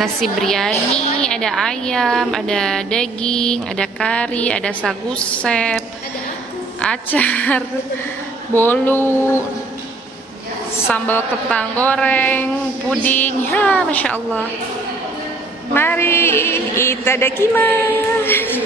nasi biryani, ada ayam, ada daging, ada kari, ada sagu sep, acar, bolu, sambal ketang goreng, puding. Ya, Masya Allah. Mari itadakimasu.